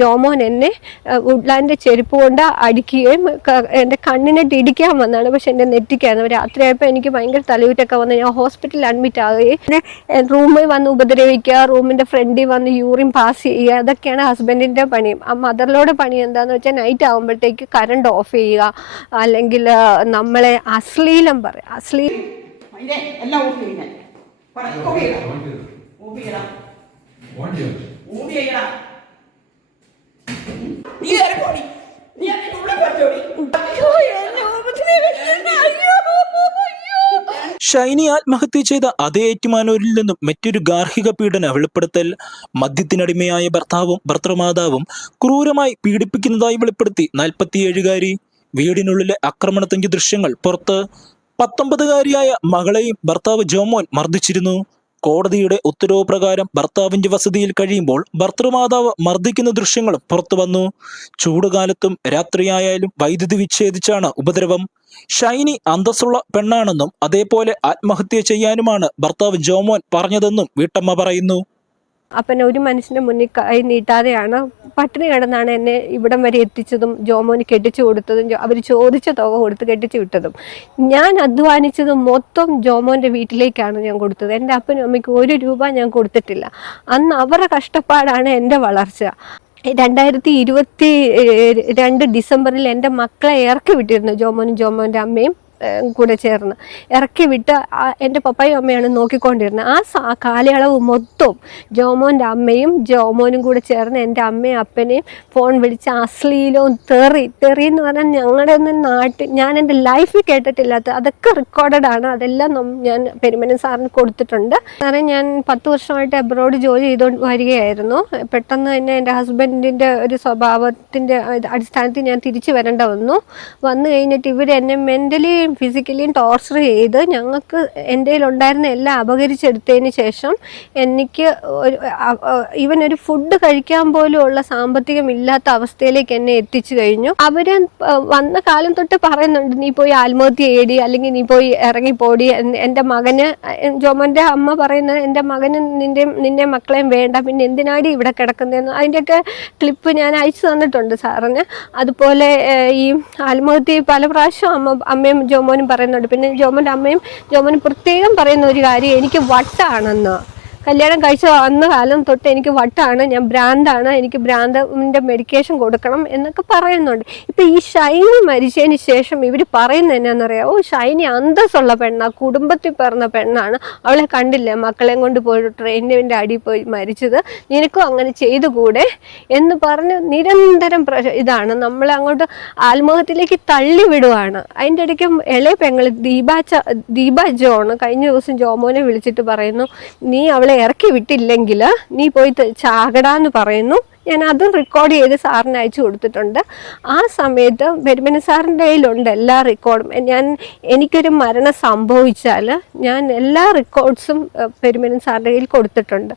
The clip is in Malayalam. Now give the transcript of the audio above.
ജോമോൻ എന്നെ വുഡ്ലാൻഡ് ചെരുപ്പ് കൊണ്ട് അടിക്കുകയും എൻ്റെ കണ്ണിനിട്ട് ഇടിക്കാൻ വന്നതാണ്. പക്ഷെ എൻ്റെ നെറ്റിക്കായിരുന്നു. രാത്രിയായപ്പോൾ എനിക്ക് ഭയങ്കര തലയൂറ്റൊക്കെ വന്ന് ഞാൻ ഹോസ്പിറ്റലിൽ അഡ്മിറ്റ് ആവുകയും റൂമിൽ വന്ന് ഉപദ്രവിക്കുക, റൂമിൻ്റെ ഫ്രണ്ടിൽ വന്ന് യൂറിൻ പാസ് ചെയ്യുക, അതൊക്കെയാണ് ഹസ്ബൻഡിൻ്റെ പണി. ആ മദറിലോട് പണി എന്താണെന്ന് വെച്ചാൽ നൈറ്റ് ആകുമ്പോഴത്തേക്ക് കറണ്ട് ഓഫ് ചെയ്യുക, അല്ലെങ്കിൽ നമ്മളെ അശ്ലീലം പറയും. ഷൈനി ആത്മഹത്യ ചെയ്ത അതേ ഏറ്റുമാനൂരിൽ നിന്നും മറ്റൊരു ഗാർഹിക പീഡന വെളിപ്പെടുത്തൽ. മദ്യത്തിനടിമയായ ഭർത്താവും ഭർത്തൃമാതാവും ക്രൂരമായി പീഡിപ്പിക്കുന്നതായി വെളിപ്പെടുത്തി 47-കാരി. വീടിനുള്ളിലെ ആക്രമണത്തിന്റെ ദൃശ്യങ്ങൾ പുറത്ത്. 19-കാരിയായ മകളെയും ഭർത്താവ് ജോമോൻ മർദ്ദിച്ചിരുന്നു. കോടതിയുടെ ഉത്തരവ് പ്രകാരം ഭർത്താവിന്റെ വസതിയിൽ കഴിയുമ്പോൾ ഭർത്തൃമാതാവ് മർദ്ദിക്കുന്ന ദൃശ്യങ്ങളും പുറത്തു വന്നു. ചൂടുകാലത്തും രാത്രിയായാലും വൈദ്യുതി വിച്ഛേദിച്ചാണ് ഉപദ്രവം. ഷൈനി അന്തസ്സുള്ള പെണ്ണാണെന്നും അതേപോലെ ആത്മഹത്യ ചെയ്യാനുമാണ് ഭർത്താവ് ജോമോൻ പറഞ്ഞതെന്നും വീട്ടമ്മ പറയുന്നു. അപ്പൻ ഒരു മനുഷ്യൻ്റെ മുന്നിൽ കൈ നീട്ടാതെയാണ് പട്ടിണി കിടന്നാണ് എന്നെ ഇവിടം വരെ എത്തിച്ചതും ജോമോന് കെട്ടിച്ചു കൊടുത്തതും അവർ ചോദിച്ച തുക കൊടുത്ത് കെട്ടിച്ചു വിട്ടതും. ഞാൻ അധ്വാനിച്ചത് മൊത്തം ജോമോൻ്റെ വീട്ടിലേക്കാണ് ഞാൻ കൊടുത്തത്. എൻ്റെ അപ്പനും അമ്മയ്ക്കും 1 രൂപ ഞാൻ കൊടുത്തിട്ടില്ല. അന്ന് അവരുടെ കഷ്ടപ്പാടാണ് എൻ്റെ വളർച്ച. 2022 ഡിസംബറിൽ എൻ്റെ മക്കളെ ഇറക്കി വിട്ടിരുന്നു. ജോമോനും ജോമോൻ്റെ അമ്മയും കൂടെ ചേർന്ന് ഇറക്കി വിട്ട് എൻ്റെ പപ്പയും അമ്മയാണ് നോക്കിക്കൊണ്ടിരുന്നത്. ആ കാലയളവ് മൊത്തം ജോമോൻ്റെ അമ്മയും ജോമോനും കൂടെ ചേർന്ന് എൻ്റെ അമ്മയും അപ്പനെയും ഫോൺ വിളിച്ച് അശ്ലീലവും തെറി എന്ന് പറഞ്ഞാൽ ഞങ്ങളുടെ ഒന്നും നാട്ടിൽ ഞാൻ എൻ്റെ ലൈഫിൽ കേട്ടിട്ടില്ലാത്ത അതൊക്കെ റെക്കോർഡഡ് ആണ്. അതെല്ലാം ഞാൻ പെരുമനൻ സാറിന് കൊടുത്തിട്ടുണ്ട്. കാരണം ഞാൻ 10 വർഷമായിട്ട് അബ്രോഡ് ജോലി ചെയ്തുകൊണ്ട് വരികയായിരുന്നു. പെട്ടെന്ന് തന്നെ എൻ്റെ ഹസ്ബൻഡിൻ്റെ ഒരു സ്വഭാവത്തിൻ്റെ അടിസ്ഥാനത്തിൽ ഞാൻ തിരിച്ചു വരേണ്ട വന്നു കഴിഞ്ഞിട്ട് ഇവർ എന്നെ മെൻ്റലി ഫിസിക്കലിയും ടോർച്ചർ ചെയ്ത് ഞങ്ങൾക്ക് എൻ്റെ കയ്യിലുണ്ടായിരുന്ന എല്ലാം അപഹരിച്ചെടുത്തതിന് ശേഷം എനിക്ക് ഒരു ഫുഡ് കഴിക്കാൻ പോലും ഉള്ള സാമ്പത്തികമില്ലാത്ത അവസ്ഥയിലേക്ക് എന്നെ എത്തിച്ചു കഴിഞ്ഞു. അവർ വന്ന കാലം തൊട്ട് പറയുന്നുണ്ട്, നീ പോയി ആത്മഹത്യ ചെയ്യടി, അല്ലെങ്കിൽ നീ പോയി ഇറങ്ങിപ്പോടി. എൻ്റെ മകന് ജോമോൻ്റെ അമ്മ പറയുന്നത്, എൻ്റെ മകന് നിന്റെ മക്കളെയും വേണ്ട, പിന്നെ എന്തിനാടി ഇവിടെ കിടക്കുന്നതെന്ന്. അതിൻ്റെയൊക്കെ ക്ലിപ്പ് ഞാൻ അയച്ചു തന്നിട്ടുണ്ട് സാറിന്. അതുപോലെ ഈ ആത്മഹത്യ പല പ്രാവശ്യം അമ്മയും ജോമോനും പറയുന്നുണ്ട്. പിന്നെ ജോമോൻ്റെ അമ്മയും ജോമോനും പ്രത്യേകം പറയുന്ന ഒരു കാര്യം, എനിക്ക് വട്ടാണെന്ന്. കല്യാണം കഴിച്ച അന്ന് കാലം തൊട്ട് എനിക്ക് വട്ടാണ്, ഞാൻ ഭ്രാന്താണ്, എനിക്ക് ഭ്രാന്തിൻ്റെ മെഡിക്കേഷൻ കൊടുക്കണം എന്നൊക്കെ പറയുന്നുണ്ട്. ഇപ്പം ഈ ഷൈനി മരിച്ചതിന് ശേഷം ഇവർ പറയുന്നത് എന്നാണെന്നറിയാമോ? ഷൈനി അന്തസ്സുള്ള പെണ്ണാണ്, കുടുംബത്തിൽ പിറന്ന പെണ്ണാണ്, അവളെ കണ്ടില്ലേ മക്കളെയും കൊണ്ട് പോയിട്ട് ട്രെയിനിൻ്റെ അടിയിൽ പോയി മരിച്ചത്, നിനക്കും അങ്ങനെ ചെയ്തുകൂടെ എന്ന് പറഞ്ഞ് നിരന്തരം ഇതാണ് നമ്മളെ അങ്ങോട്ട് ആത്മഹത്യയിലേക്ക് തള്ളിവിടുവാണ്. അതിൻ്റെ ഇടയ്ക്ക് ഇളയ പെങ്ങൾ ദീപ ജോൺ കഴിഞ്ഞ ദിവസം ജോമോനെ വിളിച്ചിട്ട് പറയുന്നു, നീ അവളെ ഇറക്കി വിട്ടില്ലെങ്കിൽ നീ പോയി ചാകടാന്ന് പറയുന്നു. ഞാൻ അതും റെക്കോർഡ് ചെയ്ത് സാറിന് അയച്ചു കൊടുത്തിട്ടുണ്ട്. ആ സമയത്ത് പെരുമന സാറിൻ്റെ കയ്യിലുണ്ട് എല്ലാ റെക്കോർഡും. എനിക്കൊരു മരണം സംഭവിച്ചാൽ ഞാൻ എല്ലാ റെക്കോർഡ്സും പെരുമന സാറിൻ്റെ കയ്യിൽ കൊടുത്തിട്ടുണ്ട്.